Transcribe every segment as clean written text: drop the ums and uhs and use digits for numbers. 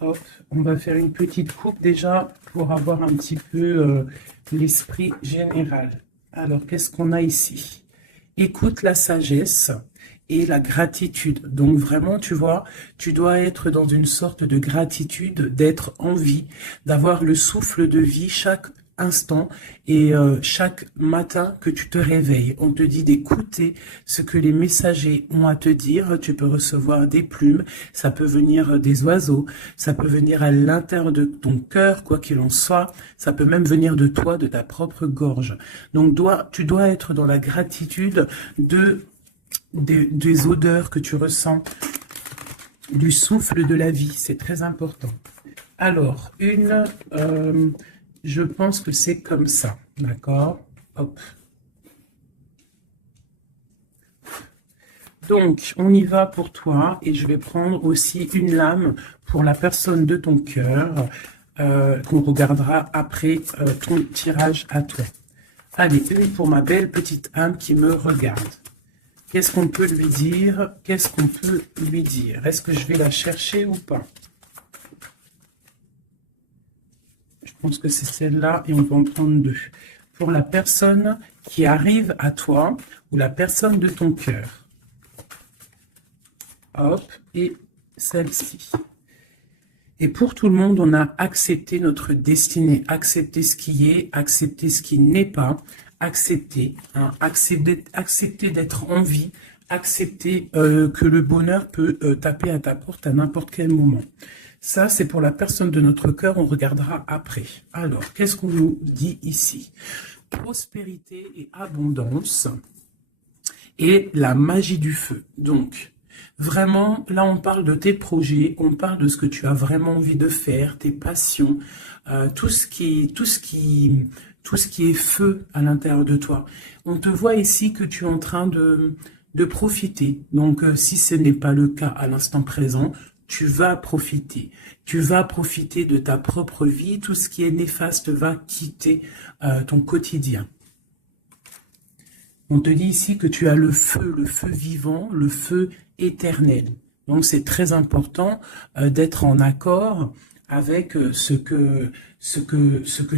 Hop, on va faire une petite coupe déjà pour avoir un petit peu l'esprit général. Alors, qu'est-ce qu'on a ici? Écoute la sagesse et la gratitude. Donc vraiment, tu vois, tu dois être dans une sorte de gratitude, d'être en vie, d'avoir le souffle de vie chaque instant et chaque matin que tu te réveilles. On te dit d'écouter ce que les messagers ont à te dire. Tu peux recevoir des plumes, ça peut venir des oiseaux, ça peut venir à l'intérieur de ton cœur, quoi qu'il en soit. Ça peut même venir de toi, de ta propre gorge. Donc tu dois être dans la gratitude des odeurs que tu ressens, du souffle de la vie. C'est très important. Alors, je pense que c'est comme ça, d'accord? Hop. Donc, on y va pour toi et je vais prendre aussi une lame pour la personne de ton cœur qu'on regardera après ton tirage à toi. Allez, une pour ma belle petite âme qui me regarde. Qu'est-ce qu'on peut lui dire? Qu'est-ce qu'on peut lui dire? Est-ce que je vais la chercher ou pas? Je pense que c'est celle-là et on va en prendre deux. Pour la personne qui arrive à toi ou la personne de ton cœur. Hop, et celle-ci. Et pour tout le monde, on a accepté notre destinée, accepté ce qui est, accepté ce qui n'est pas, accepter, hein, accepter d'être en vie, accepter que le bonheur peut taper à ta porte à n'importe quel moment. Ça, c'est pour la personne de notre cœur, on regardera après. Alors, qu'est-ce qu'on nous dit ici? Prospérité et abondance et la magie du feu. Donc, vraiment, là, on parle de tes projets, on parle de ce que tu as vraiment envie de faire, tes passions, tout ce qui est feu à l'intérieur de toi. On te voit ici que tu es en train de profiter. Donc, si ce n'est pas le cas à l'instant présent, tu vas profiter. Tu vas profiter de ta propre vie. Tout ce qui est néfaste va quitter ton quotidien. On te dit ici que tu as le feu vivant, le feu éternel. Donc, c'est très important d'être en accord avec ce que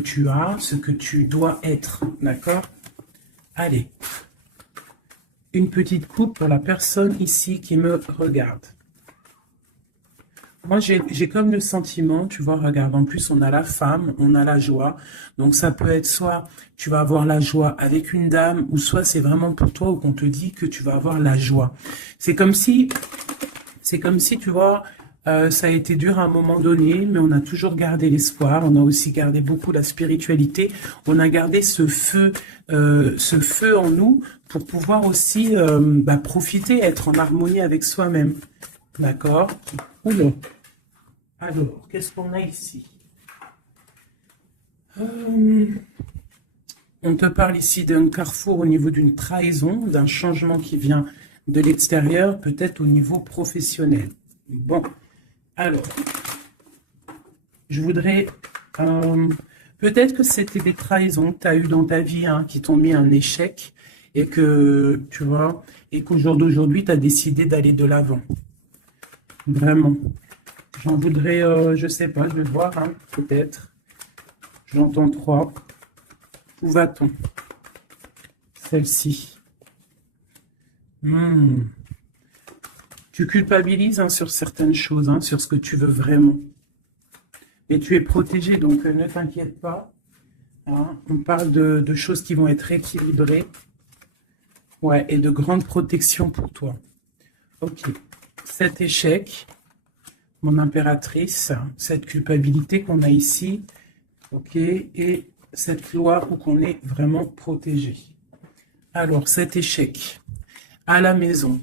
tu as, ce que tu dois être. D'accord? Allez. Une petite coupe pour la personne ici qui me regarde. Moi, j'ai comme le sentiment, tu vois, regarde, en plus, on a la femme, on a la joie. Donc, ça peut être soit tu vas avoir la joie avec une dame, ou soit c'est vraiment pour toi, ou qu'on te dit que tu vas avoir la joie. C'est comme si, tu vois, ça a été dur à un moment donné, mais on a toujours gardé l'espoir. On a aussi gardé beaucoup la spiritualité. On a gardé ce feu en nous pour pouvoir aussi profiter, être en harmonie avec soi-même. D'accord? Oula. Alors, qu'est-ce qu'on a ici? On te parle ici d'un carrefour au niveau d'une trahison, d'un changement qui vient de l'extérieur, peut-être au niveau professionnel. Bon, alors, je voudrais... peut-être que c'était des trahisons que tu as eues dans ta vie, hein, qui t'ont mis un échec, et que, tu vois, et qu'au jour d'aujourd'hui, tu as décidé d'aller de l'avant. Vraiment. J'en voudrais, je sais pas, je vais voir, hein, peut-être. J'entends 3. Où va-t-on? Celle-ci. Tu culpabilises hein, sur certaines choses, hein, sur ce que tu veux vraiment. Et tu es protégé, donc ne t'inquiète pas. Hein, on parle de choses qui vont être équilibrées. Ouais, et de grande protection pour toi. Ok. Cet échec... Mon impératrice, cette culpabilité qu'on a ici, ok, et cette loi où qu'on est vraiment protégé. Alors, cet échec, à la maison.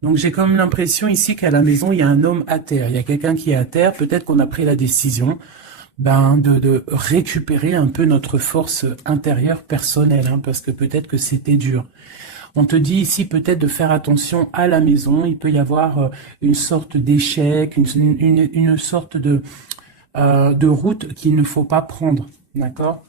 Donc, j'ai comme l'impression ici qu'à la maison, il y a un homme à terre. Il y a quelqu'un qui est à terre. Peut-être qu'on a pris la décision de récupérer un peu notre force intérieure personnelle, hein, parce que peut-être que c'était dur. On te dit ici peut-être de faire attention à la maison. Il peut y avoir une sorte d'échec, une sorte de route qu'il ne faut pas prendre. D'accord?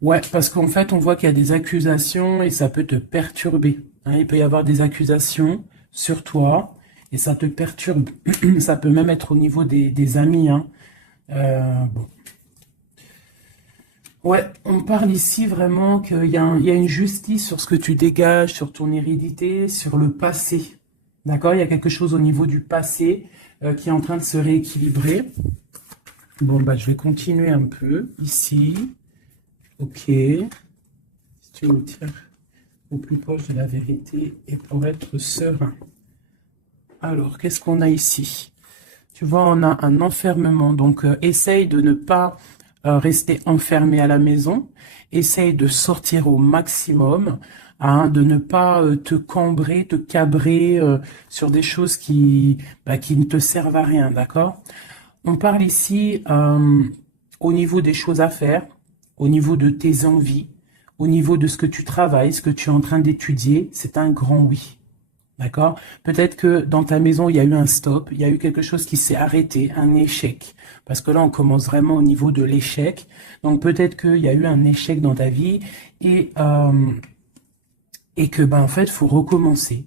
Ouais, parce qu'en fait, on voit qu'il y a des accusations et ça peut te perturber. Hein. Il peut y avoir des accusations sur toi et ça te perturbe. Ça peut même être au niveau des amis, hein. Bon. Ouais, on parle ici vraiment qu'il y a une justice sur ce que tu dégages, sur ton hérédité, sur le passé. D'accord? Il y a quelque chose au niveau du passé qui est en train de se rééquilibrer. Bon, bah, je vais continuer un peu ici. Ok. Si tu me tires au plus proche de la vérité et pour être serein. Alors, qu'est-ce qu'on a ici? Tu vois, on a un enfermement. Donc, essaye de ne pas rester enfermé à la maison. Essaye de sortir au maximum, hein, de ne pas te cambrer, te cabrer sur des choses qui ne te servent à rien, d'accord? On parle ici au niveau des choses à faire, au niveau de tes envies, au niveau de ce que tu travailles, ce que tu es en train d'étudier, c'est un grand oui. D'accord? Peut-être que dans ta maison, il y a eu un stop, il y a eu quelque chose qui s'est arrêté, un échec. Parce que là, on commence vraiment au niveau de l'échec. Donc peut-être qu'il y a eu un échec dans ta vie et que, ben, en fait, il faut recommencer.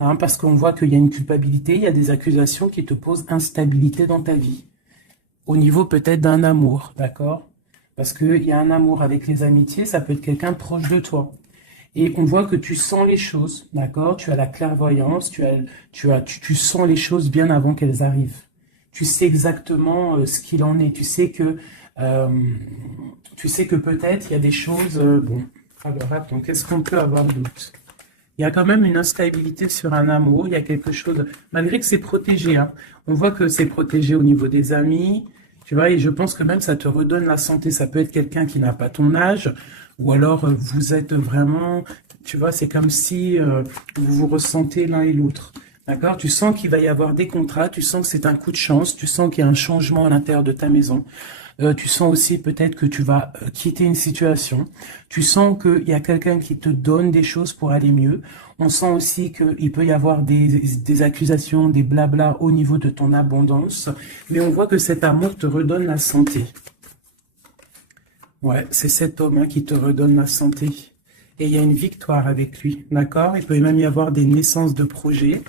Hein, parce qu'on voit qu'il y a une culpabilité, il y a des accusations qui te posent instabilité dans ta vie. Au niveau peut-être d'un amour, d'accord? Parce qu'il y a un amour avec les amitiés, ça peut être quelqu'un proche de toi. Et on voit que tu sens les choses, d'accord? Tu as la clairvoyance, tu sens les choses bien avant qu'elles arrivent. Tu sais exactement ce qu'il en est. Tu sais que peut-être il y a des choses. Bon, alors attends, qu'est-ce qu'on peut avoir d'autre? Il y a quand même une instabilité sur un amour. Il y a quelque chose, malgré que c'est protégé, hein. On voit que c'est protégé au niveau des amis. Tu vois, et je pense que même ça te redonne la santé. Ça peut être quelqu'un qui n'a pas ton âge, ou alors vous êtes vraiment, tu vois, c'est comme si vous vous ressentez l'un et l'autre. D'accord? Tu sens qu'il va y avoir des contrats, tu sens que c'est un coup de chance, tu sens qu'il y a un changement à l'intérieur de ta maison. Tu sens aussi peut-être que tu vas quitter une situation. Tu sens qu'il y a quelqu'un qui te donne des choses pour aller mieux. On sent aussi qu'il peut y avoir des accusations, des blabla au niveau de ton abondance. Mais on voit que cet amour te redonne la santé. Ouais, c'est cet homme hein, qui te redonne la santé. Et il y a une victoire avec lui, d'accord? Il peut même y avoir des naissances de projets.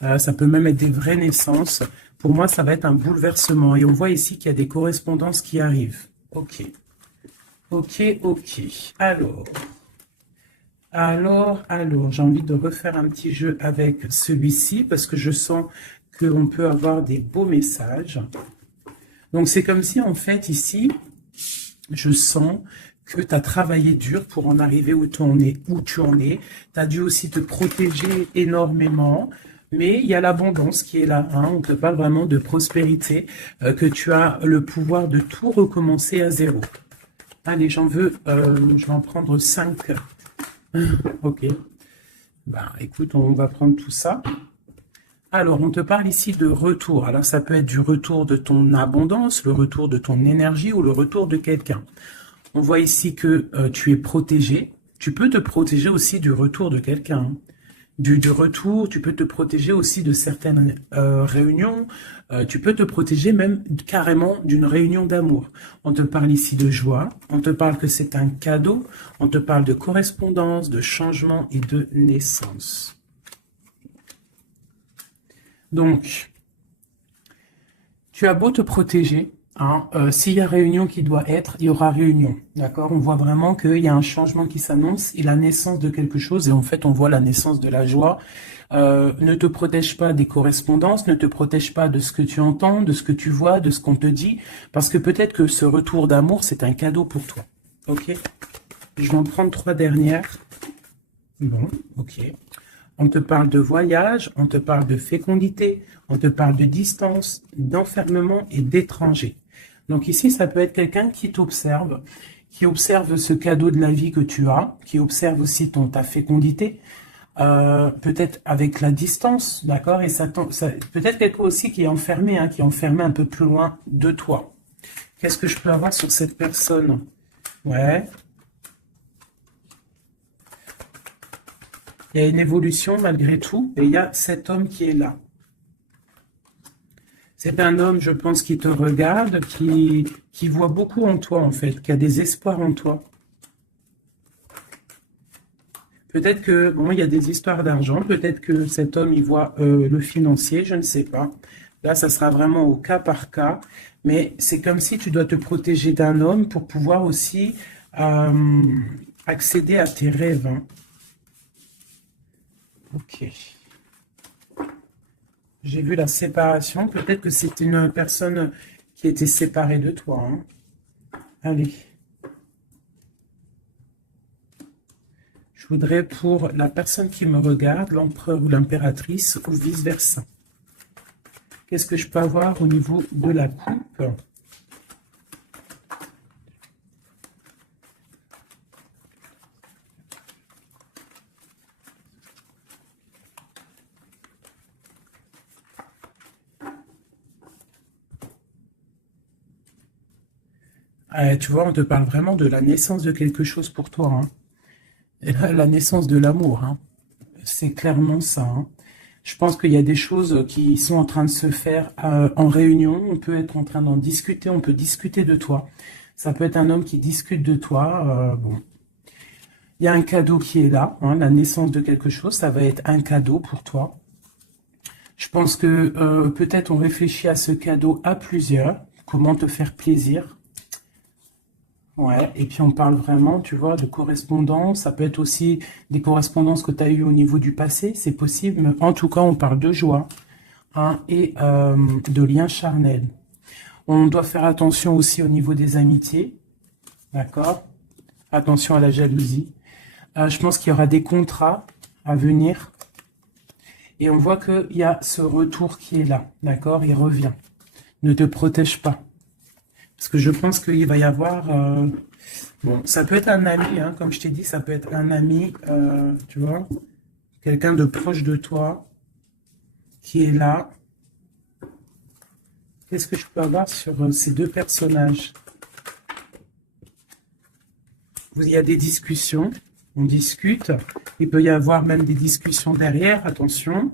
Ça peut même être des vraies naissances. Pour moi, ça va être un bouleversement. Et on voit ici qu'il y a des correspondances qui arrivent. Ok. Ok, ok. Alors, j'ai envie de refaire un petit jeu avec celui-ci parce que je sens qu'on peut avoir des beaux messages. Donc, c'est comme si, en fait, ici, je sens que tu as travaillé dur pour en arriver où tu en es. Tu as dû aussi te protéger énormément. Mais il y a l'abondance qui est là. Hein. On te parle vraiment de prospérité, que tu as le pouvoir de tout recommencer à zéro. Allez, je vais en prendre 5. Ok. Ben, écoute, on va prendre tout ça. Alors, on te parle ici de retour. Alors, ça peut être du retour de ton abondance, le retour de ton énergie ou le retour de quelqu'un. On voit ici que tu es protégé. Tu peux te protéger aussi du retour de quelqu'un. Hein. Du retour, tu peux te protéger aussi de certaines réunions, tu peux te protéger même carrément d'une réunion d'amour. On te parle ici de joie, on te parle que c'est un cadeau, on te parle de correspondance, de changement et de naissance. Donc, tu as beau te protéger, hein, s'il y a réunion qui doit être, il y aura réunion. D'accord? On voit vraiment qu'il y a un changement qui s'annonce et la naissance de quelque chose. Et en fait, on voit la naissance de la joie. Ne te protège pas des correspondances, ne te protège pas de ce que tu entends, de ce que tu vois, de ce qu'on te dit. Parce que peut-être que ce retour d'amour, c'est un cadeau pour toi. Ok? Je vais en prendre 3 dernières. Bon, ok. On te parle de voyage, on te parle de fécondité, on te parle de distance, d'enfermement et d'étranger. Donc ici, ça peut être quelqu'un qui t'observe, qui observe ce cadeau de la vie que tu as, qui observe aussi ta fécondité, peut-être avec la distance, d'accord? Et ça peut-être quelqu'un aussi qui est enfermé, hein, qui est enfermé un peu plus loin de toi. Qu'est-ce que je peux avoir sur cette personne? Ouais. Il y a une évolution malgré tout, et il y a cet homme qui est là. C'est un homme, je pense, qui te regarde, qui voit beaucoup en toi, en fait, qui a des espoirs en toi. Peut-être que, bon, il y a des histoires d'argent, peut-être que cet homme, il voit le financier, je ne sais pas. Là, ça sera vraiment au cas par cas, mais c'est comme si tu dois te protéger d'un homme pour pouvoir aussi accéder à tes rêves, hein. Ok. J'ai vu la séparation, peut-être que c'est une personne qui était séparée de toi, hein. Allez. Je voudrais pour la personne qui me regarde, l'empereur ou l'impératrice, ou vice-versa. Qu'est-ce que je peux avoir au niveau de la coupe? Tu vois, on te parle vraiment de la naissance de quelque chose pour toi, hein. Et là, la naissance de l'amour, hein. C'est clairement ça, hein. Je pense qu'il y a des choses qui sont en train de se faire en réunion. On peut être en train d'en discuter, on peut discuter de toi. Ça peut être un homme qui discute de toi. Bon, il y a un cadeau qui est là, hein, la naissance de quelque chose, ça va être un cadeau pour toi. Je pense que peut-être on réfléchit à ce cadeau à plusieurs. Comment te faire plaisir. Ouais, et puis on parle vraiment, tu vois, de correspondance. Ça peut être aussi des correspondances que tu as eues au niveau du passé, c'est possible. Mais en tout cas, on parle de joie, hein, et de liens charnels. On doit faire attention aussi au niveau des amitiés, d'accord? Attention à la jalousie. Je pense qu'il y aura des contrats à venir. Et on voit qu'il y a ce retour qui est là, d'accord? Il revient. Ne te protège pas. Parce que je pense qu'il va y avoir... bon, ça peut être un ami, hein, comme je t'ai dit, ça peut être un ami, tu vois, quelqu'un de proche de toi qui est là. Qu'est-ce que je peux avoir sur ces deux personnages? Il y a des discussions, on discute. Il peut y avoir même des discussions derrière, attention.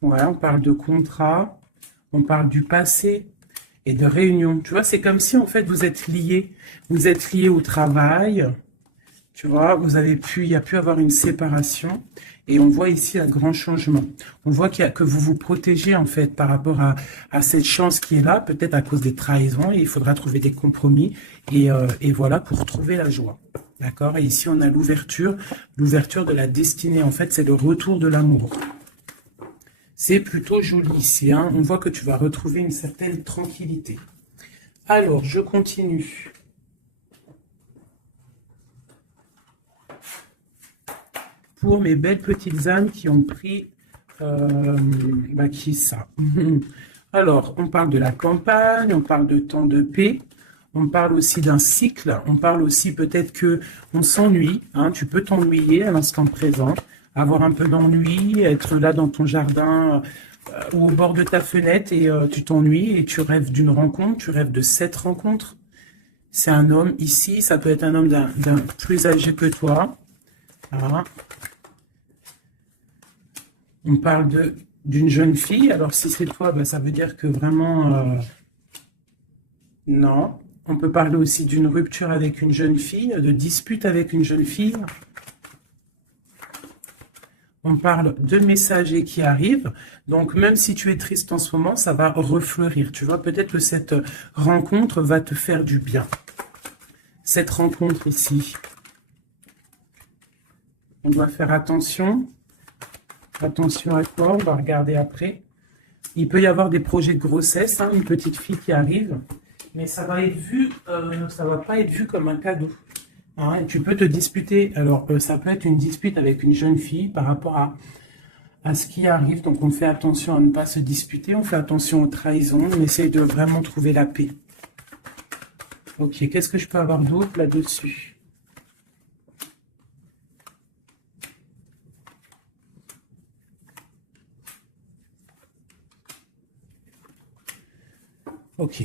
Ouais, on parle de contrat, on parle du passé et de réunion. Tu vois, c'est comme si en fait vous êtes liés. Vous êtes liés au travail. Tu vois, il y a pu avoir une séparation. Et on voit ici un grand changement. On voit que vous vous protégez en fait par rapport à cette chance qui est là, peut-être à cause des trahisons. Et il faudra trouver des compromis. Et voilà, pour trouver la joie. D'accord? Et ici, on a l'ouverture de la destinée. En fait, c'est le retour de l'amour. C'est plutôt joli ici, hein. On voit que tu vas retrouver une certaine tranquillité. Alors, je continue. Pour mes belles petites âmes qui ont pris... qui ça? Alors, on parle de la campagne, on parle de temps de paix, on parle aussi d'un cycle, on parle aussi peut-être que on s'ennuie, hein. Tu peux t'ennuyer à l'instant présent, avoir un peu d'ennui, être là dans ton jardin ou au bord de ta fenêtre et tu t'ennuies et tu rêves d'une rencontre, tu rêves de cette rencontre. C'est un homme ici, ça peut être un homme d'un plus âgé que toi. Voilà. On parle d'une jeune fille. Alors si c'est toi, ben, ça veut dire que vraiment... non. On peut parler aussi d'une rupture avec une jeune fille, de dispute avec une jeune fille. On parle de messagers qui arrivent. Donc, même si tu es triste en ce moment, ça va refleurir. Tu vois, peut-être que cette rencontre va te faire du bien. Cette rencontre ici. On doit faire attention. Attention à quoi? On va regarder après. Il peut y avoir des projets de grossesse, hein, une petite fille qui arrive. Mais ça va être vu, ça va pas être vu comme un cadeau. Hein, tu peux te disputer, alors ça peut être une dispute avec une jeune fille par rapport à ce qui arrive. Donc on fait attention à ne pas se disputer, on fait attention aux trahisons, on essaye de vraiment trouver la paix. Ok, qu'est-ce que je peux avoir d'autre là-dessus? Ok.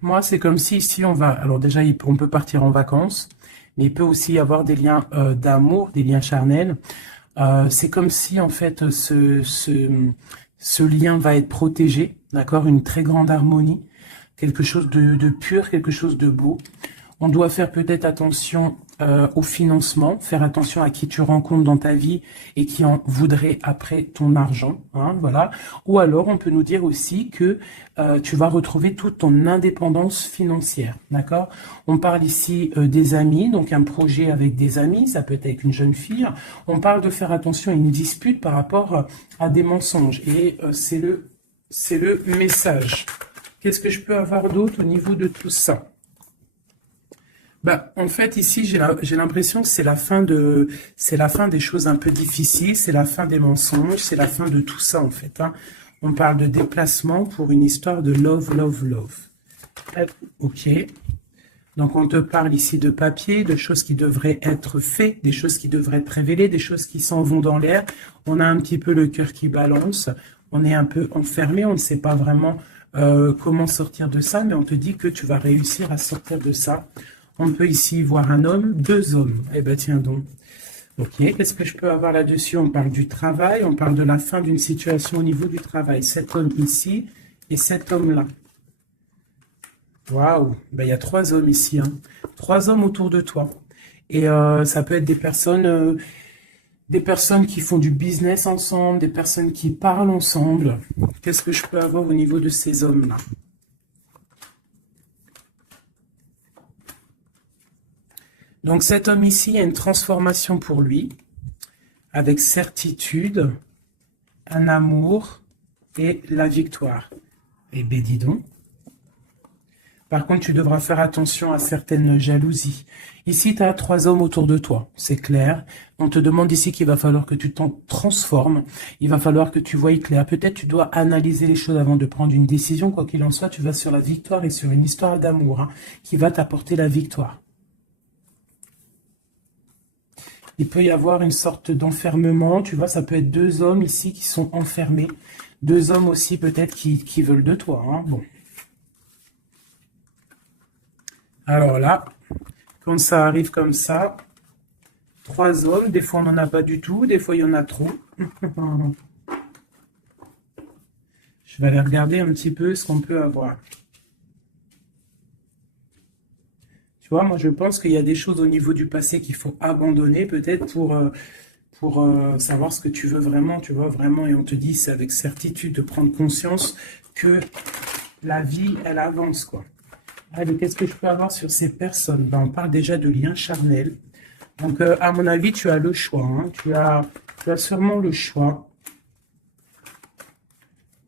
Moi, c'est comme si ici, on va... Alors déjà, on peut partir en vacances, mais il peut aussi y avoir des liens d'amour, des liens charnels. C'est comme si, en fait, Ce lien va être protégé, d'accord? Une très grande harmonie, quelque chose de pur, quelque chose de beau. On doit faire peut-être attention au financement, faire attention à qui tu rencontres dans ta vie et qui en voudrait après ton argent, hein, voilà. Ou alors, on peut nous dire aussi que tu vas retrouver toute ton indépendance financière, d'accord? On parle ici des amis, donc un projet avec des amis, ça peut être avec une jeune fille. On parle de faire attention à une dispute par rapport à des mensonges et c'est le message. Qu'est-ce que je peux avoir d'autre au niveau de tout ça? Bah, en fait, ici, j'ai l'impression que c'est la fin des choses un peu difficiles, c'est la fin des mensonges, c'est la fin de tout ça, en fait, hein. On parle de déplacement pour une histoire de love, love, love. Ok. Donc, on te parle ici de papier, de choses qui devraient être faites, des choses qui devraient être révélées, des choses qui s'en vont dans l'air. On a un petit peu le cœur qui balance. On est un peu enfermé, on ne sait pas vraiment comment sortir de ça, mais on te dit que tu vas réussir à sortir de ça. On peut ici voir un homme, deux hommes. Eh ben tiens donc. Ok, qu'est-ce que je peux avoir là-dessus? On parle du travail, on parle de la fin d'une situation au niveau du travail. Cet homme ici et cet homme-là. Waouh, ben, il y a trois hommes ici, hein. Trois hommes autour de toi. Et ça peut être des personnes qui font du business ensemble, des personnes qui parlent ensemble. Qu'est-ce que je peux avoir au niveau de ces hommes-là? Donc cet homme ici, il y a une transformation pour lui, avec certitude, un amour et la victoire. Eh bien, dis donc. Par contre, tu devras faire attention à certaines jalousies. Ici, tu as trois hommes autour de toi, c'est clair. On te demande ici qu'il va falloir que tu t'en transformes. Il va falloir que tu voies clair. Peut-être tu dois analyser les choses avant de prendre une décision. Quoi qu'il en soit, tu vas sur la victoire et sur une histoire d'amour, hein, qui va t'apporter la victoire. Il peut y avoir une sorte d'enfermement, tu vois, ça peut être deux hommes ici qui sont enfermés. Deux hommes aussi peut-être qui veulent de toi, hein. Bon. Alors là, quand ça arrive comme ça, trois hommes, des fois on n'en a pas du tout, des fois il y en a trop. Je vais aller regarder un petit peu ce qu'on peut avoir. Tu vois, moi je pense qu'il y a des choses au niveau du passé qu'il faut abandonner peut-être pour savoir ce que tu veux vraiment, tu vois, vraiment. Et on te dit, c'est avec certitude de prendre conscience que la vie, elle avance, quoi. Allez, qu'est-ce que je peux avoir sur ces personnes? Ben, on parle déjà de lien charnel. Donc, à mon avis, tu as le choix, hein. Tu as sûrement le choix.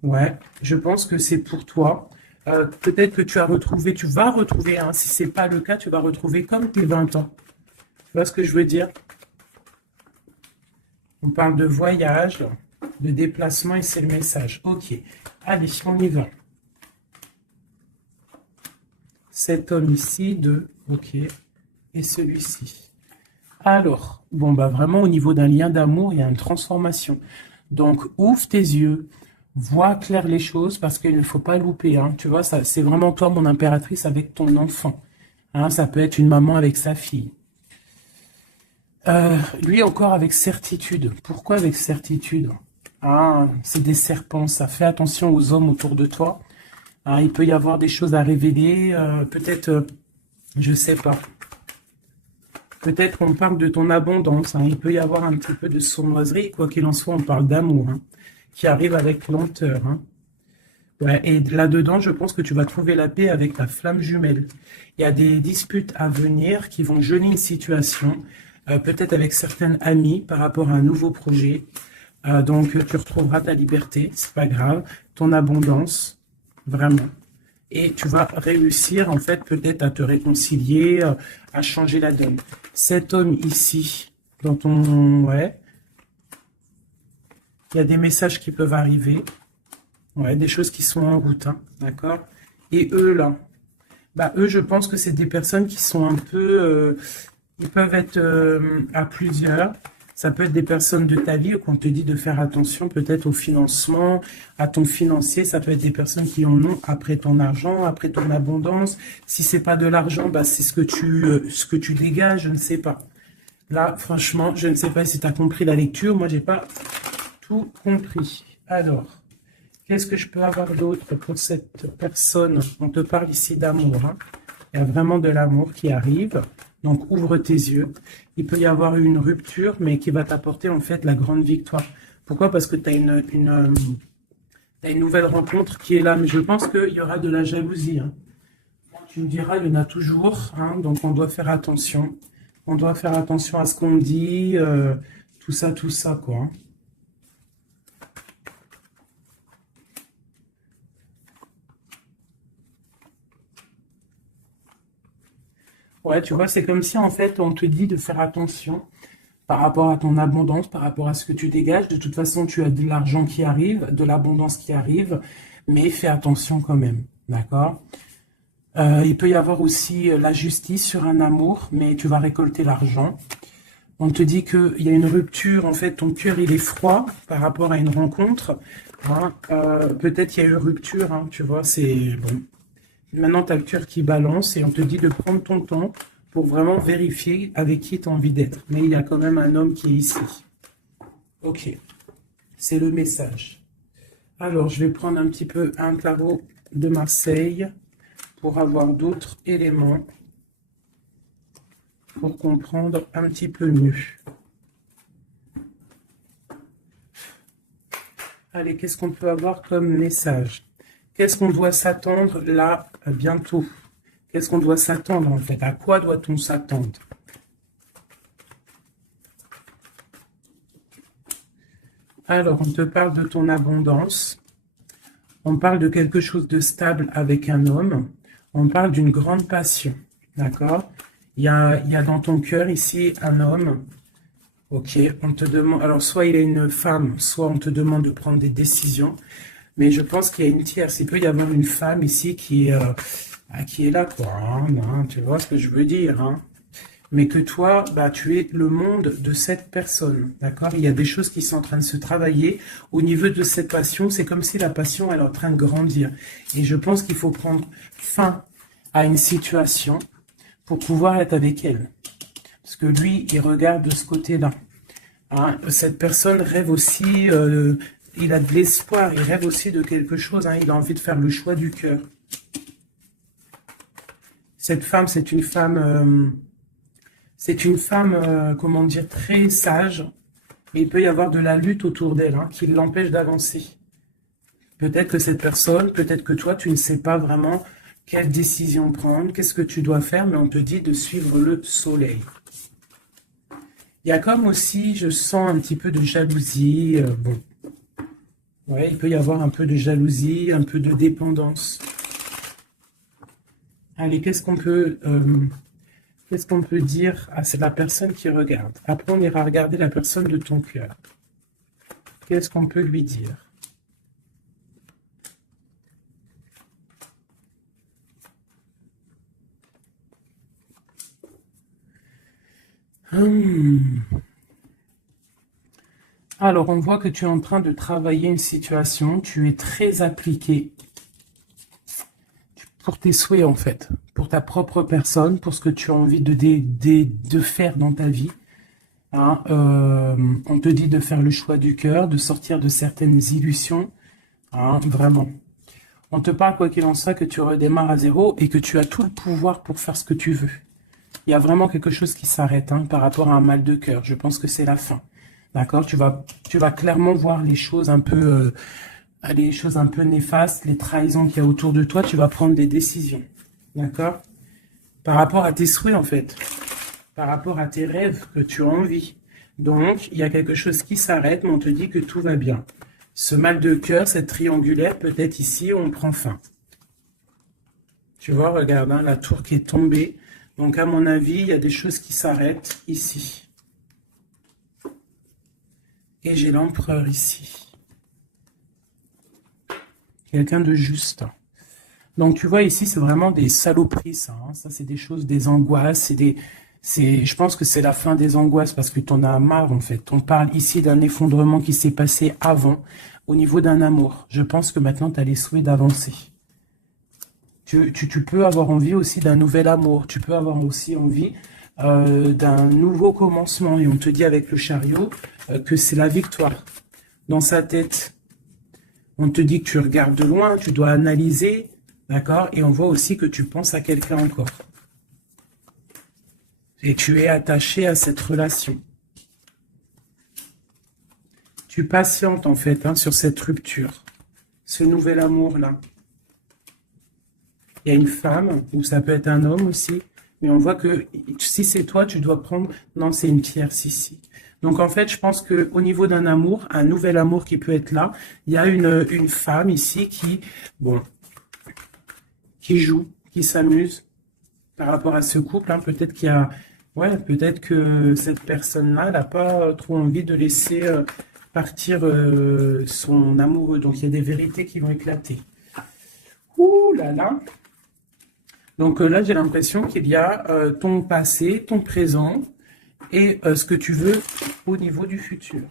Ouais, je pense que c'est pour toi. Peut-être que tu vas retrouver, hein, si ce n'est pas le cas, tu vas retrouver comme tes 20 ans. Tu vois ce que je veux dire? On parle de voyage, de déplacement et c'est le message. Ok, allez, on y va. Cet homme ici, ok, et celui-ci. Alors, bon, bah vraiment au niveau d'un lien d'amour, il y a une transformation. Donc, ouvre tes yeux, vois clair les choses parce qu'il ne faut pas louper, hein. Tu vois, ça, c'est vraiment toi, mon impératrice, avec ton enfant. Hein, ça peut être une maman avec sa fille. Lui encore avec certitude. Pourquoi avec certitude? Ah, c'est des serpents, ça. Fais attention aux hommes autour de toi. Ah, il peut y avoir des choses à révéler. Peut-être, je sais pas. Peut-être qu'on parle de ton abondance, hein. Il peut y avoir un petit peu de sournoiserie. Quoi qu'il en soit, on parle d'amour, hein, qui arrive avec lenteur, hein. Ouais, et là-dedans, je pense que tu vas trouver la paix avec ta flamme jumelle. Il y a des disputes à venir qui vont geler une situation, peut-être avec certaines amies par rapport à un nouveau projet. Donc, tu retrouveras ta liberté, c'est pas grave, ton abondance, vraiment. Et tu vas réussir, en fait, peut-être à te réconcilier, à changer la donne. Cet homme ici, dans ton... Ouais, il y a des messages qui peuvent arriver. Ouais, des choses qui sont en route, hein, d'accord? Et eux, là, bah, eux, je pense que c'est des personnes qui sont un peu... ils peuvent être à plusieurs. Ça peut être des personnes de ta vie qu'on te dit de faire attention peut-être au financement, à ton financier. Ça peut être des personnes qui en ont après ton argent, après ton abondance. Si c'est pas de l'argent, bah, c'est ce que tu dégages, je ne sais pas. Là, franchement, je ne sais pas si tu as compris la lecture. Moi, j'ai pas tout compris. Alors... Qu'est-ce que je peux avoir d'autre pour cette personne? On te parle ici d'amour. Hein. Il y a vraiment de l'amour qui arrive. Donc, ouvre tes yeux. Il peut y avoir une rupture, mais qui va t'apporter en fait la grande victoire. Pourquoi? Parce que tu as t'as une nouvelle rencontre qui est là. Mais je pense qu'il y aura de la jalousie. Hein. Tu me diras, il y en a toujours. Hein, donc, on doit faire attention. On doit faire attention à ce qu'on dit. Tout ça, quoi. Hein. Ouais, tu vois, c'est comme si en fait on te dit de faire attention par rapport à ton abondance, par rapport à ce que tu dégages. De toute façon, tu as de l'argent qui arrive, de l'abondance qui arrive, mais fais attention quand même, d'accord? Il peut y avoir aussi la justice sur un amour, mais tu vas récolter l'argent. On te dit qu'il y a une rupture, en fait, ton cœur il est froid par rapport à une rencontre. Hein. Peut-être il y a eu rupture, hein, tu vois, c'est bon. Maintenant, tu as le cœur qui balance et on te dit de prendre ton temps pour vraiment vérifier avec qui tu as envie d'être. Mais il y a quand même un homme qui est ici. Ok, c'est le message. Alors, je vais prendre un petit peu un tarot de Marseille pour avoir d'autres éléments pour comprendre un petit peu mieux. Allez, qu'est-ce qu'on peut avoir comme message? Qu'est-ce qu'on doit s'attendre là, bientôt? Qu'est-ce qu'on doit s'attendre en fait? À quoi doit-on s'attendre? Alors, on te parle de ton abondance. On parle de quelque chose de stable avec un homme. On parle d'une grande passion. D'accord? Il y a dans ton cœur ici un homme. Ok, on te demande. Alors, soit il est une femme, soit on te demande de prendre des décisions. Mais je pense qu'il y a une tierce. Il peut y avoir une femme ici qui est là, quoi. Hein, tu vois ce que je veux dire, hein. Mais que toi, bah, tu es le monde de cette personne, d'accord? Il y a des choses qui sont en train de se travailler au niveau de cette passion. C'est comme si la passion, elle est en train de grandir. Et je pense qu'il faut prendre fin à une situation pour pouvoir être avec elle. Parce que lui, il regarde de ce côté-là. Hein, cette personne rêve aussi... il a de l'espoir, il rêve aussi de quelque chose, hein, il a envie de faire le choix du cœur. Cette femme, c'est une femme, comment dire, très sage, mais il peut y avoir de la lutte autour d'elle, hein, qui l'empêche d'avancer. Peut-être que cette personne, peut-être que toi, tu ne sais pas vraiment quelle décision prendre, qu'est-ce que tu dois faire, mais on te dit de suivre le soleil. Il y a comme aussi, je sens un petit peu de jalousie, bon. Ouais, il peut y avoir un peu de jalousie, un peu de dépendance. Allez, qu'est-ce qu'on peut dire à la personne qui regarde? Après, on ira regarder la personne de ton cœur. Qu'est-ce qu'on peut lui dire? Alors, on voit que tu es en train de travailler une situation, tu es très appliqué pour tes souhaits en fait, pour ta propre personne, pour ce que tu as envie de faire dans ta vie. Hein, on te dit de faire le choix du cœur, de sortir de certaines illusions, hein, vraiment. On te parle, quoi qu'il en soit, que tu redémarres à zéro et que tu as tout le pouvoir pour faire ce que tu veux. Il y a vraiment quelque chose qui s'arrête, hein, par rapport à un mal de cœur. Je pense que c'est la fin. D'accord, tu vas clairement voir les choses un peu néfastes, les trahisons qu'il y a autour de toi. Tu vas prendre des décisions, d'accord, par rapport à tes souhaits en fait, par rapport à tes rêves que tu as envie. Donc, il y a quelque chose qui s'arrête, mais on te dit que tout va bien. Ce mal de cœur, cette triangulaire, peut-être ici, on prend fin. Tu vois, regarde, hein, la tour qui est tombée. Donc, à mon avis, il y a des choses qui s'arrêtent ici. Et j'ai l'empereur ici. Quelqu'un de juste. Donc, tu vois, ici, c'est vraiment des saloperies, ça. Hein. Ça, c'est des choses, des angoisses. Je pense que c'est la fin des angoisses parce que tu en as marre, en fait. On parle ici d'un effondrement qui s'est passé avant, au niveau d'un amour. Je pense que maintenant, tu as les souhaits d'avancer. Tu peux avoir envie aussi d'un nouvel amour. Tu peux avoir aussi envie d'un nouveau commencement. Et on te dit avec le chariot que c'est la victoire dans sa tête. On te dit que tu regardes de loin, tu dois analyser, d'accord? Et on voit aussi que tu penses à quelqu'un encore. Et tu es attaché à cette relation. Tu patientes en fait hein, sur cette rupture, ce nouvel amour-là. Il y a une femme, ou ça peut être un homme aussi, mais on voit que si c'est toi, tu dois prendre... Non, c'est une tierce ici. Donc en fait, je pense qu'au niveau d'un amour, un nouvel amour qui peut être là, il y a une femme ici qui, bon, qui joue, qui s'amuse par rapport à ce couple. Hein. Peut-être qu'il y a... Ouais, peut-être que cette personne-là n'a pas trop envie de laisser partir son amoureux. Donc il y a des vérités qui vont éclater. Ouh là là! Donc là, j'ai l'impression qu'il y a ton passé, ton présent et ce que tu veux au niveau du futur.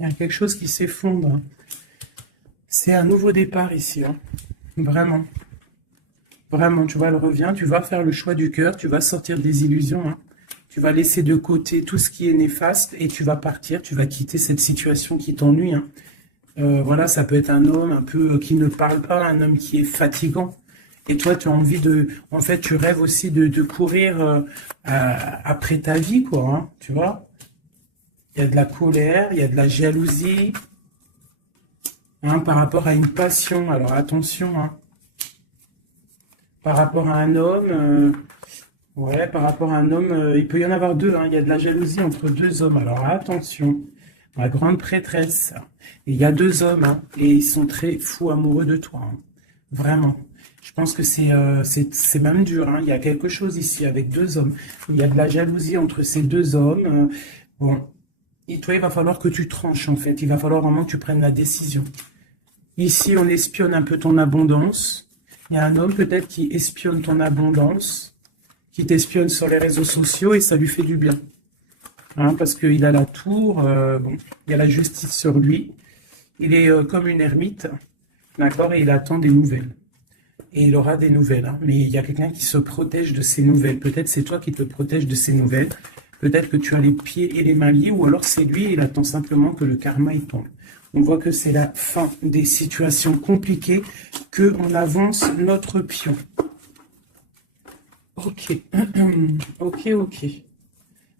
Il y a quelque chose qui s'effondre. C'est un nouveau départ ici. Hein. Vraiment. Vraiment, tu vois, elle revient. Tu vas faire le choix du cœur. Tu vas sortir des illusions. Hein. Tu vas laisser de côté tout ce qui est néfaste et tu vas partir. Tu vas quitter cette situation qui t'ennuie. Hein. Voilà, ça peut être un homme un peu qui ne parle pas, un homme qui est fatigant. Et toi, tu as envie de... En fait, tu rêves aussi de courir après ta vie, quoi. Hein, tu vois? Il y a de la colère, il y a de la jalousie hein, par rapport à une passion. Alors attention, hein, par rapport à un homme, ouais, par rapport à un homme, il peut y en avoir deux. Hein, il y a de la jalousie entre deux hommes. Alors attention, la grande prêtresse. Et il y a deux hommes hein, et ils sont très fous amoureux de toi. Hein, vraiment. Je pense que c'est même dur. Hein, il y a quelque chose ici avec deux hommes. Il y a de la jalousie entre ces deux hommes. Bon. Et toi, il va falloir que tu tranches, en fait. Il va falloir vraiment que tu prennes la décision. Ici, on espionne un peu ton abondance. Il y a un homme, peut-être, qui espionne ton abondance, qui t'espionne sur les réseaux sociaux, et ça lui fait du bien. Hein, parce qu'il a la tour, bon, il y a la justice sur lui. Il est comme une ermite, d'accord, et il attend des nouvelles. Et il aura des nouvelles. Hein, mais il y a quelqu'un qui se protège de ces nouvelles. Peut-être c'est toi qui te protèges de ces nouvelles. Peut-être que tu as les pieds et les mains liés, ou alors c'est lui, il attend simplement que le karma y tombe. On voit que c'est la fin des situations compliquées, qu'on avance notre pion. Ok, ok.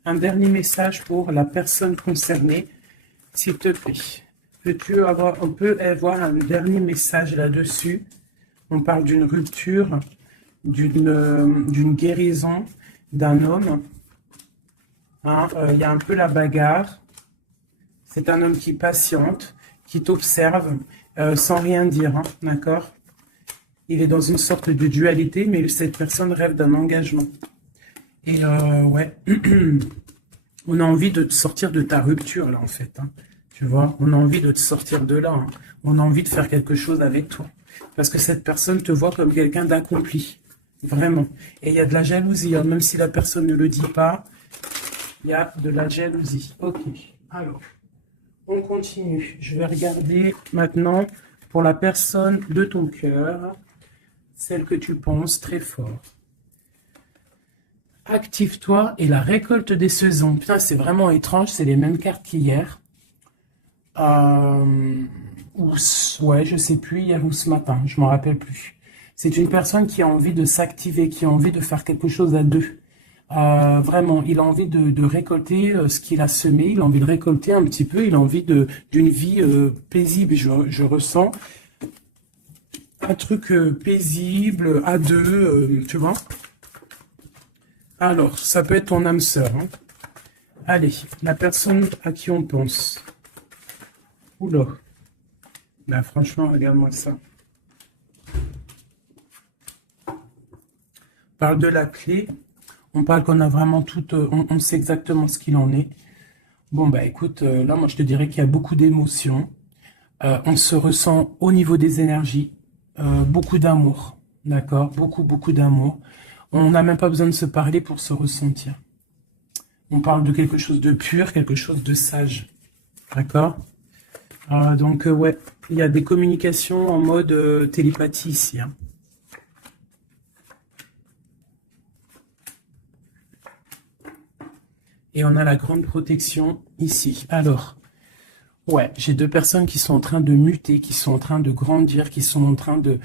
Un dernier message pour la personne concernée, s'il te plaît. On peut avoir un dernier message là-dessus. On parle d'une rupture, d'une guérison d'un homme. Hein, y a un peu la bagarre. C'est un homme qui patiente, qui t'observe sans rien dire, hein, d'accord? Il est dans une sorte de dualité, mais cette personne rêve d'un engagement. Et ouais, on a envie de te sortir de ta rupture, là, en fait. Hein, tu vois, on a envie de te sortir de là. Hein. On a envie de faire quelque chose avec toi. Parce que cette personne te voit comme quelqu'un d'accompli. Vraiment. Et il y a de la jalousie, hein, même si la personne ne le dit pas. Il y a de la jalousie. Ok. Alors, on continue. Je vais regarder maintenant pour la personne de ton cœur, celle que tu penses très fort. Active-toi et la récolte des saisons. Putain, c'est vraiment étrange. C'est les mêmes cartes qu'hier. Ouais, je sais plus, hier ou ce matin. Je m'en rappelle plus. C'est une personne qui a envie de s'activer, qui a envie de faire quelque chose à deux. Vraiment, il a envie de récolter ce qu'il a semé, il a envie de récolter un petit peu, il a envie d'une vie paisible. Je ressens un truc paisible, à deux, tu vois. Alors, ça peut être ton âme sœur. Hein. Allez, la personne à qui on pense. Oula. Là, franchement, regarde-moi ça. On parle de la clé. On parle qu'on a vraiment tout, on sait exactement ce qu'il en est. Bon, bah écoute, là, moi, je te dirais qu'il y a beaucoup d'émotions. On se ressent au niveau des énergies. Beaucoup d'amour, d'accord? Beaucoup d'amour. On n'a même pas besoin de se parler pour se ressentir. On parle de quelque chose de pur, quelque chose de sage, d'accord? Donc, ouais, il y a des communications en mode télépathie ici, hein. Et on a la grande protection ici. Alors, ouais, j'ai deux personnes qui sont en train de muter, qui sont en train de grandir, qui sont en train de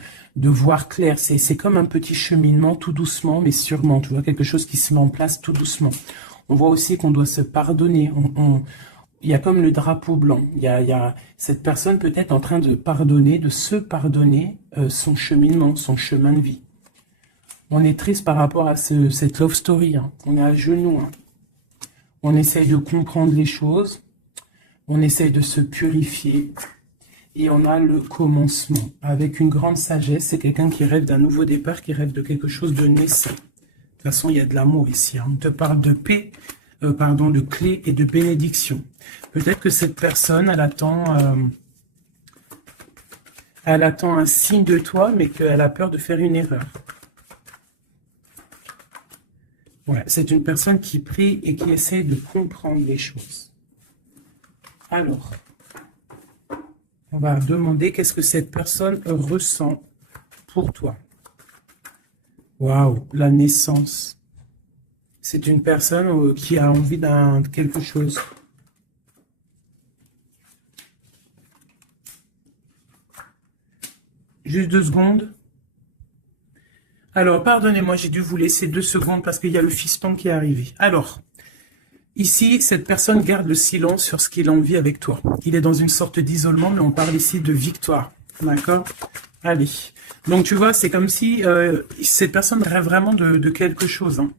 voir clair. C'est comme un petit cheminement, tout doucement, mais sûrement. Tu vois, quelque chose qui se met en place tout doucement. On voit aussi qu'on doit se pardonner. Il y a comme le drapeau blanc. Il y a cette personne peut-être en train de pardonner, de se pardonner son cheminement, son chemin de vie. On est triste par rapport à cette love story. Hein. On est à genoux. Hein. On essaye de comprendre les choses. On essaye de se purifier. Et on a le commencement. Avec une grande sagesse, c'est quelqu'un qui rêve d'un nouveau départ, qui rêve de quelque chose de naissant. De toute façon, il y a de l'amour ici. Hein. On te parle de paix, de clé et de bénédiction. Peut-être que cette personne, elle attend un signe de toi, mais qu'elle a peur de faire une erreur. Ouais, c'est une personne qui prie et qui essaie de comprendre les choses. Alors, on va demander qu'est-ce que cette personne ressent pour toi. Waouh, la naissance. C'est une personne qui a envie de quelque chose. Juste 2 secondes. Alors, pardonnez-moi, j'ai dû vous laisser 2 secondes parce qu'il y a le fiston qui est arrivé. Alors, ici, cette personne garde le silence sur ce qu'il a envie avec toi. Il est dans une sorte d'isolement, mais on parle ici de victoire. D'accord? Allez. Donc, tu vois, c'est comme si cette personne rêve vraiment de quelque chose. Hein.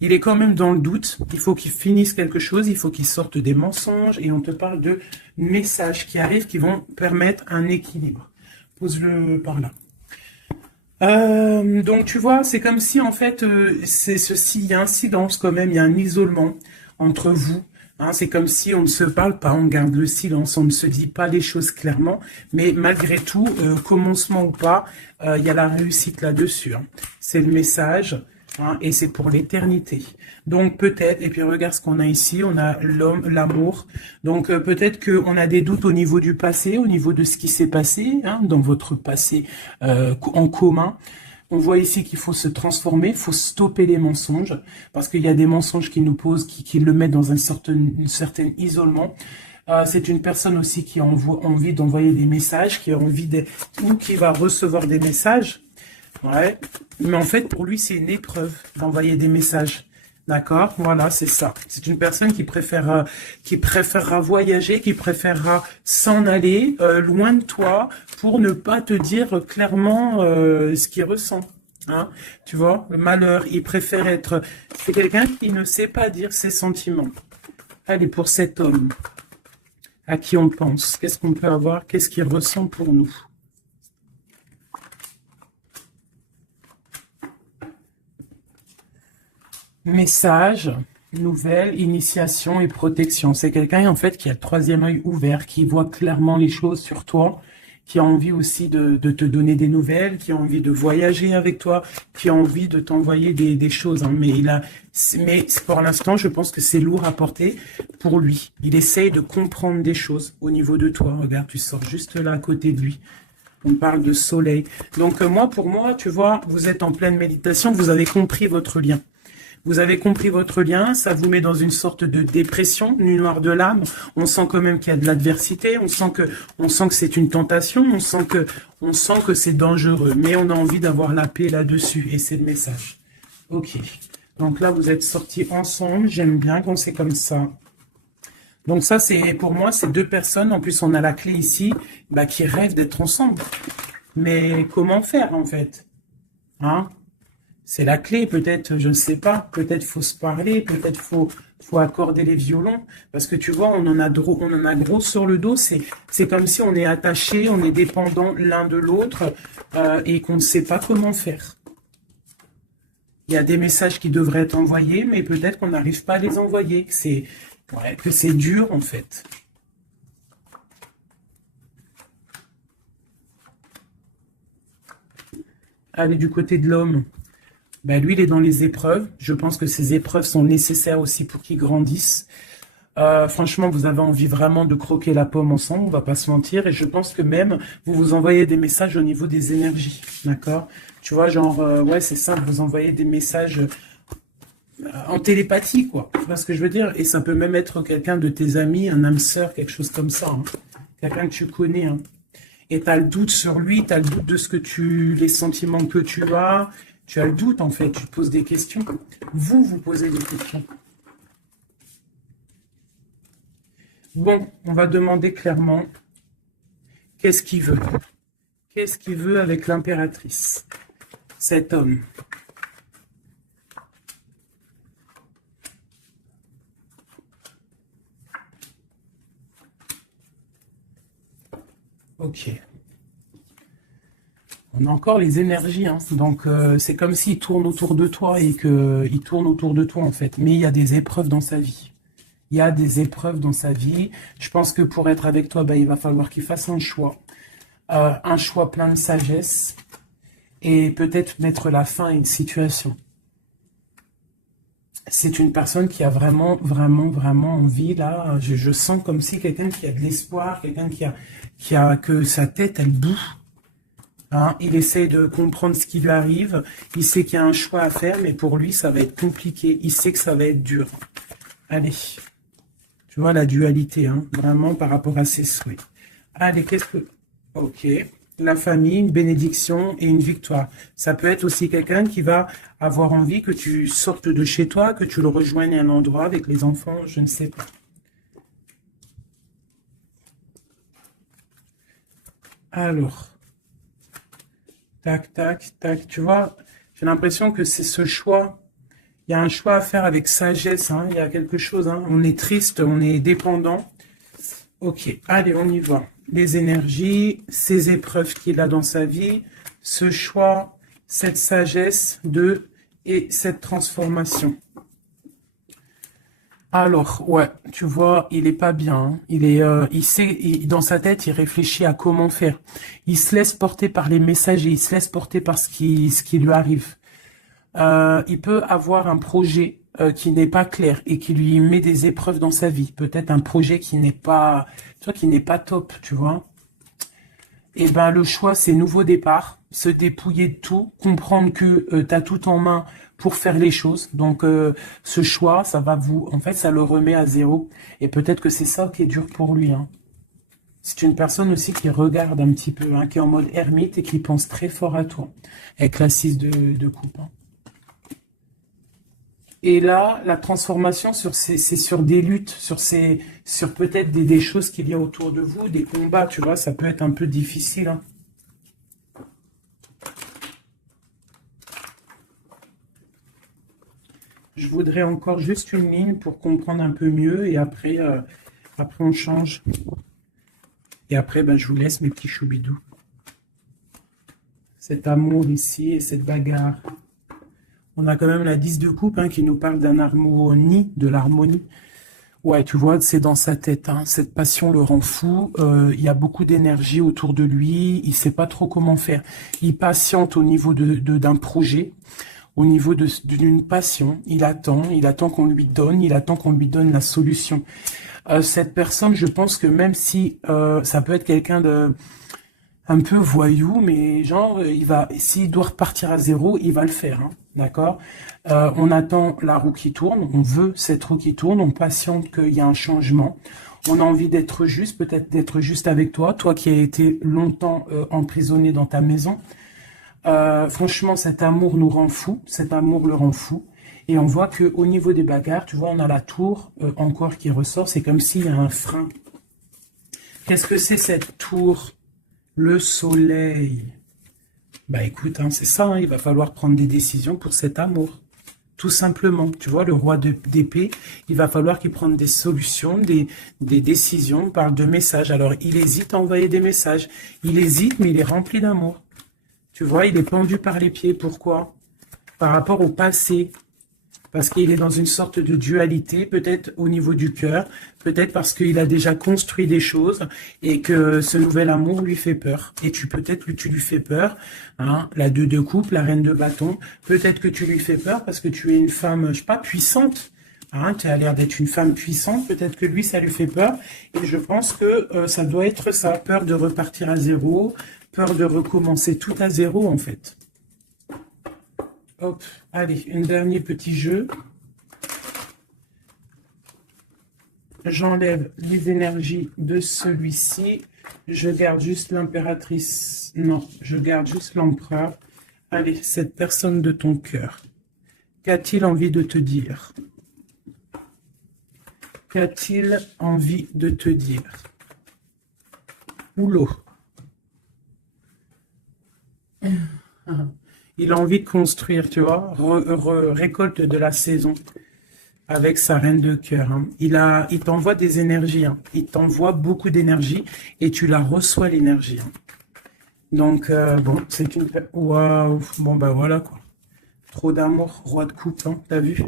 Il est quand même dans le doute. Il faut qu'il finisse quelque chose. Il faut qu'il sorte des mensonges. Et on te parle de messages qui arrivent qui vont permettre un équilibre. Pose-le par là. Donc tu vois, c'est comme si en fait, c'est ceci, il y a un silence quand même, il y a un isolement entre vous. Hein, c'est comme si on ne se parle pas, on garde le silence, on ne se dit pas les choses clairement, mais malgré tout, commencement ou pas, il y a la réussite là-dessus. Hein. C'est le message. Hein, et c'est pour l'éternité. Donc peut-être, et puis regarde ce qu'on a ici, on a l'homme, l'amour. Donc peut-être qu'on a des doutes au niveau du passé, au niveau de ce qui s'est passé, hein, dans votre passé en commun. On voit ici qu'il faut se transformer, il faut stopper les mensonges, parce qu'il y a des mensonges qui nous posent, qui le mettent dans un certain isolement. C'est une personne aussi qui a envie d'envoyer des messages, qui a envie ou qui va recevoir des messages. Ouais, mais en fait, pour lui, c'est une épreuve d'envoyer des messages. D'accord? Voilà, c'est ça. C'est une personne qui préférera voyager, qui préférera s'en aller loin de toi pour ne pas te dire clairement ce qu'il ressent. Hein? Tu vois, le malheur, il préfère être... C'est quelqu'un qui ne sait pas dire ses sentiments. Allez, pour cet homme, à qui on pense, qu'est-ce qu'on peut avoir, qu'est-ce qu'il ressent pour nous? Message, nouvelle, initiation et protection. C'est quelqu'un en fait qui a le 3e œil ouvert, qui voit clairement les choses sur toi, qui a envie aussi de te donner des nouvelles, qui a envie de voyager avec toi, qui a envie de t'envoyer des choses. Hein. Mais pour l'instant, je pense que c'est lourd à porter pour lui. Il essaye de comprendre des choses au niveau de toi. Regarde, tu sors juste là à côté de lui. On parle de soleil. Donc pour moi, tu vois, vous êtes en pleine méditation, vous avez compris votre lien. Vous avez compris votre lien, ça vous met dans une sorte de dépression, nuit noire de l'âme. On sent quand même qu'il y a de l'adversité, on sent que c'est une tentation, on sent que c'est dangereux, mais on a envie d'avoir la paix là-dessus, et c'est le message. Ok. Donc là, vous êtes sortis ensemble, j'aime bien quand c'est comme ça. Donc ça, pour moi, c'est 2 personnes, en plus on a la clé ici, qui rêvent d'être ensemble. Mais comment faire, en fait? Hein? C'est la clé, peut-être, je ne sais pas, peut-être faut se parler, peut-être faut accorder les violons, parce que tu vois, on en a gros sur le dos, c'est comme si on est attaché, on est dépendant l'un de l'autre, et qu'on ne sait pas comment faire. Il y a des messages qui devraient être envoyés, mais peut-être qu'on n'arrive pas à les envoyer, que c'est dur, en fait. Allez, du côté de l'homme. Lui, il est dans les épreuves. Je pense que ces épreuves sont nécessaires aussi pour qu'il grandisse. Franchement, vous avez envie vraiment de croquer la pomme ensemble, on va pas se mentir. Et je pense que même, vous vous envoyez des messages au niveau des énergies. D'accord? Tu vois, genre, ouais, c'est ça, vous envoyez des messages en télépathie, quoi. Tu vois ce que je veux dire? Et ça peut même être quelqu'un de tes amis, un âme sœur, quelque chose comme ça. Hein. Quelqu'un que tu connais. Hein. Et tu as le doute sur lui, tu as le doute de ce que les sentiments que tu as. Tu as le doute, en fait. Tu te poses des questions. Vous posez des questions. Bon, on va demander clairement qu'est-ce qu'il veut. Qu'est-ce qu'il veut avec l'impératrice, cet homme? Ok. On a encore les énergies, hein. Donc c'est comme s'il tourne autour de toi et qu'il tourne autour de toi en fait. Mais il y a des épreuves dans sa vie. Il y a des épreuves dans sa vie. Je pense que pour être avec toi, il va falloir qu'il fasse un choix plein de sagesse et peut-être mettre la fin à une situation. C'est une personne qui a vraiment, vraiment, vraiment envie, là. Je sens comme si quelqu'un qui a de l'espoir, quelqu'un que sa tête, elle boue. Hein, il essaie de comprendre ce qui lui arrive. Il sait qu'il y a un choix à faire, mais pour lui, ça va être compliqué. Il sait que ça va être dur. Allez. Tu vois la dualité, hein, vraiment par rapport à ses souhaits. Allez, qu'est-ce que... Ok. La famille, une bénédiction et une victoire. Ça peut être aussi quelqu'un qui va avoir envie que tu sortes de chez toi, que tu le rejoignes à un endroit avec les enfants, je ne sais pas. Alors... Tac, tac, tac. Tu vois, j'ai l'impression que c'est ce choix. Il y a un choix à faire avec sagesse. Hein. Il y a quelque chose. Hein. On est triste, on est dépendant. Ok, allez, on y va. Les énergies, ces épreuves qu'il a dans sa vie, ce choix, cette sagesse et cette transformation. Alors, ouais, tu vois, il est pas bien. Hein. Il sait, dans sa tête, il réfléchit à comment faire. Il se laisse porter par les messages et il se laisse porter par ce qui lui arrive. Il peut avoir un projet qui n'est pas clair et qui lui met des épreuves dans sa vie. Peut-être un projet qui n'est pas, tu vois, qui n'est pas top, tu vois. Et ben le choix, c'est nouveau départ, se dépouiller de tout, comprendre que tu as tout en main pour faire les choses. Donc ce choix, en fait, ça le remet à zéro. Et peut-être que c'est ça qui est dur pour lui. Hein. C'est une personne aussi qui regarde un petit peu, hein, qui est en mode ermite et qui pense très fort à toi, avec la 6 de coupe. Hein. Et là, la transformation, c'est sur des luttes, sur peut-être des choses qu'il y a autour de vous, des combats, tu vois, ça peut être un peu difficile. Hein. Je voudrais encore juste une ligne pour comprendre un peu mieux et après on change. Et après, je vous laisse mes petits choubidous. Cet amour ici et cette bagarre. On a quand même la 10 de coupe hein, qui nous parle d'un harmonie, de l'harmonie. Ouais, tu vois, c'est dans sa tête. Hein. Cette passion le rend fou. Il y a beaucoup d'énergie autour de lui. Il sait pas trop comment faire. Il patiente au niveau d'un projet, au niveau d'une passion. Il attend qu'on lui donne. Il attend qu'on lui donne la solution. Cette personne, je pense que même si ça peut être quelqu'un de un peu voyou, mais genre, s'il doit repartir à zéro, il va le faire, hein, d'accord? On attend la roue qui tourne, on veut cette roue qui tourne, on patiente qu'il y a un changement, on a envie d'être juste, peut-être d'être juste avec toi, toi qui as été longtemps emprisonné dans ta maison. Franchement, cet amour nous rend fou, cet amour le rend fou, et on voit que au niveau des bagarres, tu vois, on a la tour encore qui ressort, c'est comme s'il y a un frein. Qu'est-ce que c'est cette tour ? Le soleil. Écoute, hein, c'est ça, hein, il va falloir prendre des décisions pour cet amour. Tout simplement. Tu vois, le roi d'épée, il va falloir qu'il prenne des solutions, des décisions, on parle de messages. Alors, il hésite à envoyer des messages. Il hésite, mais il est rempli d'amour. Tu vois, il est pendu par les pieds. Pourquoi? Par rapport au passé. Parce qu'il est dans une sorte de dualité, peut-être au niveau du cœur, peut-être parce qu'il a déjà construit des choses et que ce nouvel amour lui fait peur. Et peut-être que tu lui fais peur, hein, la 2 de coupe, la reine de bâton, peut-être que tu lui fais peur parce que tu es une femme, je sais pas, puissante. Hein, tu as l'air d'être une femme puissante, peut-être que lui, ça lui fait peur. Et je pense que ça doit être ça, peur de repartir à zéro, peur de recommencer tout à zéro en fait. Hop, allez, un dernier petit jeu. J'enlève les énergies de celui-ci. Je garde juste l'impératrice. Non, je garde juste l'empereur. Allez, cette personne de ton cœur. Qu'a-t-il envie de te dire? Qu'a-t-il envie de te dire? Oulot. Il a envie de construire, tu vois, récolte de la saison avec sa reine de cœur. Hein. Il t'envoie des énergies, hein. Il t'envoie beaucoup d'énergie et tu la reçois l'énergie. Hein. Donc, bon, c'est une... Waouh, bon, bah voilà, quoi. Trop d'amour, roi de coupe, hein, t'as vu?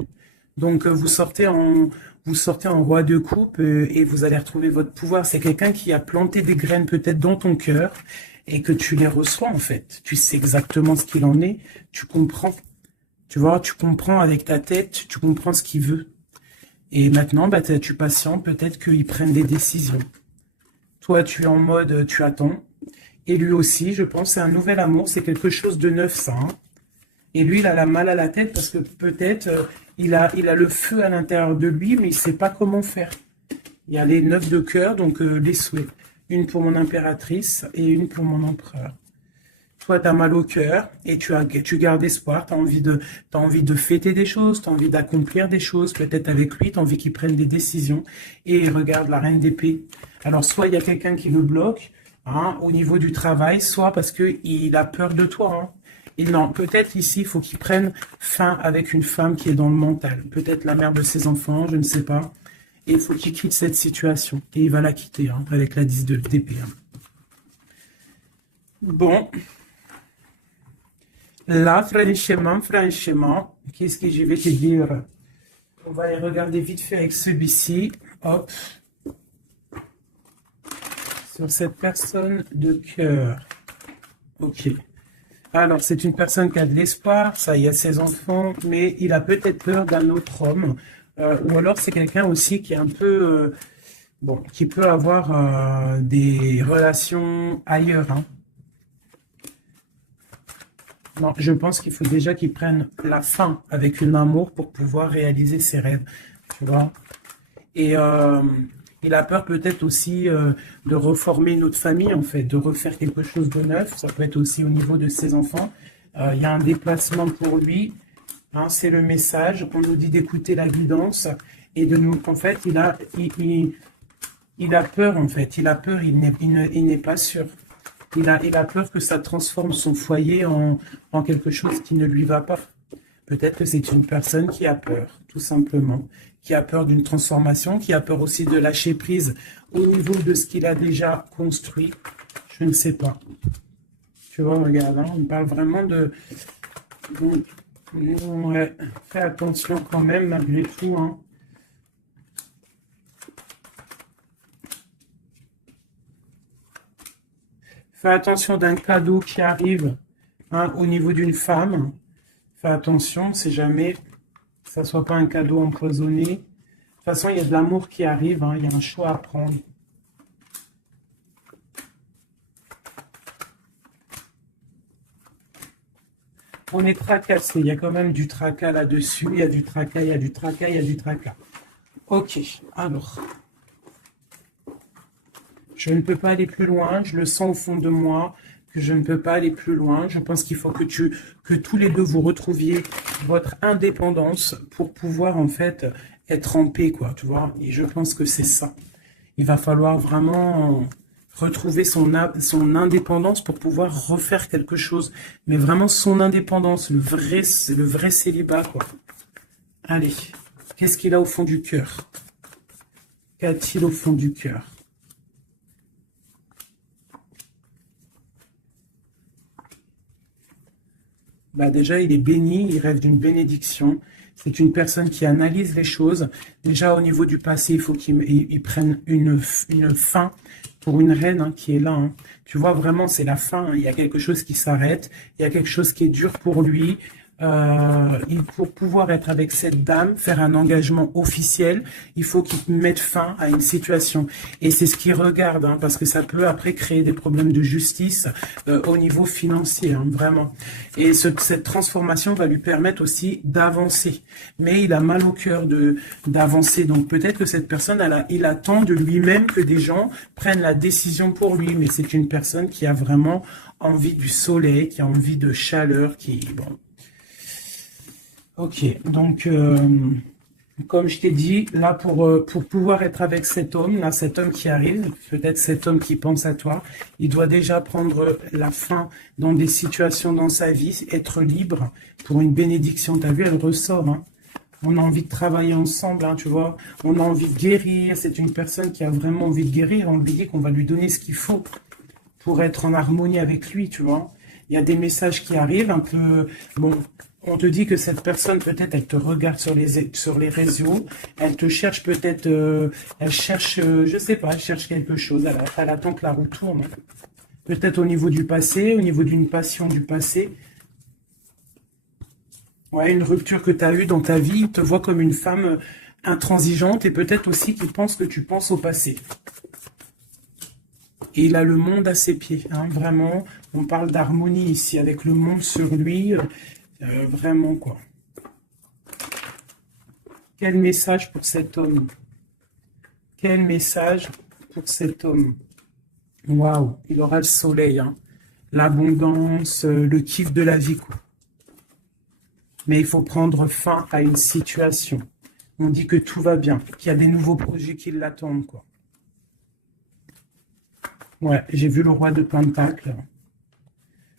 Donc, vous sortez en roi de coupe et vous allez retrouver votre pouvoir. C'est quelqu'un qui a planté des graines peut-être dans ton cœur et que tu les reçois, en fait. Tu sais exactement ce qu'il en est, tu comprends. Tu vois, tu comprends avec ta tête, tu comprends ce qu'il veut. Et maintenant, bah, tu patientes, peut-être qu'il prenne des décisions. Toi, tu es en mode, tu attends. Et lui aussi, je pense, c'est un nouvel amour, c'est quelque chose de neuf, ça. Hein. Et lui, il a la mal à la tête parce que peut-être il a le feu à l'intérieur de lui, mais il ne sait pas comment faire. Il y a les 9 de cœur, donc les souhaits. Une pour mon impératrice et une pour mon empereur. Toi, tu as mal au cœur et tu gardes espoir, tu as envie de fêter des choses, tu as envie d'accomplir des choses, peut-être avec lui, tu as envie qu'il prenne des décisions. Et regarde la reine d'épée. Alors, soit il y a quelqu'un qui le bloque hein, au niveau du travail, soit parce qu'il a peur de toi. Hein. Et non, peut-être ici, il faut qu'il prenne fin avec une femme qui est dans le mental. Peut-être la mère de ses enfants, je ne sais pas. Et il faut qu'il quitte cette situation. Et il va la quitter hein, avec la 10 d'épée. Hein. Bon. Là, franchement, qu'est-ce que je vais te dire? On va aller regarder vite fait avec celui-ci. Hop. Sur cette personne de cœur. Ok. Alors, c'est une personne qui a de l'espoir, ça, il y a ses enfants, mais il a peut-être peur d'un autre homme. Ou alors, c'est quelqu'un aussi qui est un peu... bon, qui peut avoir des relations ailleurs. Hein. Non, je pense qu'il faut déjà qu'il prenne la fin avec une amour pour pouvoir réaliser ses rêves, tu vois. Et il a peur peut-être aussi de reformer une autre famille, en fait, de refaire quelque chose de neuf. Ça peut être aussi au niveau de ses enfants. Il y a un déplacement pour lui. Hein, c'est le message qu'on nous dit d'écouter la guidance et de nous. En fait, il a peur, en fait. Il a peur, il n'est pas sûr. Il a peur que ça transforme son foyer en quelque chose qui ne lui va pas. Peut-être que c'est une personne qui a peur, tout simplement. Qui a peur d'une transformation, qui a peur aussi de lâcher prise au niveau de ce qu'il a déjà construit. Je ne sais pas. Tu vois, regarde, hein, on parle vraiment de... Donc, ouais, fais attention quand même, malgré tout. Hein. Fais attention d'un cadeau qui arrive hein, au niveau d'une femme. Fais attention, c'est jamais que ça ne soit pas un cadeau empoisonné. De toute façon, il y a de l'amour qui arrive, hein, il y a un choix à prendre. On est tracassé, il y a quand même du tracas là-dessus, il y a du tracas, il y a du tracas, il y a du tracas. Ok, alors... Je ne peux pas aller plus loin, je le sens au fond de moi, que je ne peux pas aller plus loin. Je pense qu'il faut que tous les deux vous retrouviez votre indépendance pour pouvoir en fait être en paix, quoi, tu vois. Et je pense que c'est ça. Il va falloir vraiment retrouver son indépendance pour pouvoir refaire quelque chose. Mais vraiment son indépendance, le vrai célibat, quoi. Allez, qu'est-ce qu'il a au fond du cœur? Qu'a-t-il au fond du cœur? Bah déjà, il est béni, il rêve d'une bénédiction. C'est une personne qui analyse les choses. Déjà, au niveau du passé, il faut qu'il prenne une fin pour une reine hein, qui est là. Hein. Tu vois, vraiment, c'est la fin. Hein. Il y a quelque chose qui s'arrête. Il y a quelque chose qui est dur pour lui. Pour pouvoir être avec cette dame, faire un engagement officiel, il faut qu'il mette fin à une situation. Et c'est ce qu'il regarde, hein, parce que ça peut après créer des problèmes de justice au niveau financier, hein, vraiment. Et cette transformation va lui permettre aussi d'avancer. Mais il a mal au cœur d'avancer. Donc peut-être que cette personne, il attend de lui-même que des gens prennent la décision pour lui. Mais c'est une personne qui a vraiment envie du soleil, qui a envie de chaleur, bon. Ok, donc comme je t'ai dit, là pour pouvoir être avec cet homme, là cet homme qui arrive, peut-être cet homme qui pense à toi, il doit déjà prendre la fin dans des situations dans sa vie, être libre pour une bénédiction. T'as vu, elle ressort, hein. On a envie de travailler ensemble, hein, tu vois. On a envie de guérir. C'est une personne qui a vraiment envie de guérir. On lui dit qu'on va lui donner ce qu'il faut pour être en harmonie avec lui, tu vois. Il y a des messages qui arrivent un peu... Bon, on te dit que cette personne, peut-être, elle te regarde sur les réseaux, elle te cherche peut-être, elle cherche, je sais pas, elle cherche quelque chose, elle attend que la roue tourne. Peut-être au niveau du passé, au niveau d'une passion du passé. Ouais, une rupture que tu as eue dans ta vie, te voit comme une femme intransigeante et peut-être aussi qu'il pense que tu penses au passé. Et il a le monde à ses pieds, hein, vraiment. On parle d'harmonie ici, avec le monde sur lui. Vraiment, quoi. Quel message pour cet homme? Quel message pour cet homme? Waouh, il aura le soleil, hein. L'abondance, le kiff de la vie, quoi. Mais il faut prendre fin à une situation. On dit que tout va bien, qu'il y a des nouveaux projets qui l'attendent, quoi. Ouais, j'ai vu le roi de Pentacles.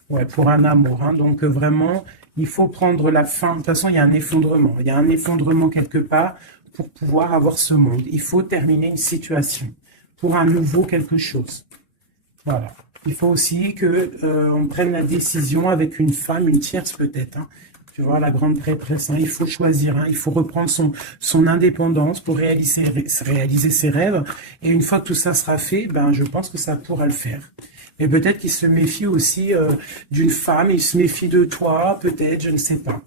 Ouais, pour un amour, hein. Donc vraiment... Il faut prendre la fin. De toute façon, il y a un effondrement. Il y a un effondrement quelque part pour pouvoir avoir ce monde. Il faut terminer une situation pour un nouveau quelque chose. Voilà. Il faut aussi que on prenne la décision avec une femme, une tierce peut-être. Hein. Tu vois, la grande prêtresse. Hein. Il faut choisir. Hein. Il faut reprendre son indépendance pour réaliser ses rêves. Et une fois que tout ça sera fait, ben, je pense que ça pourra le faire. Et peut-être qu'il se méfie aussi d'une femme, il se méfie de toi, peut-être, je ne sais pas.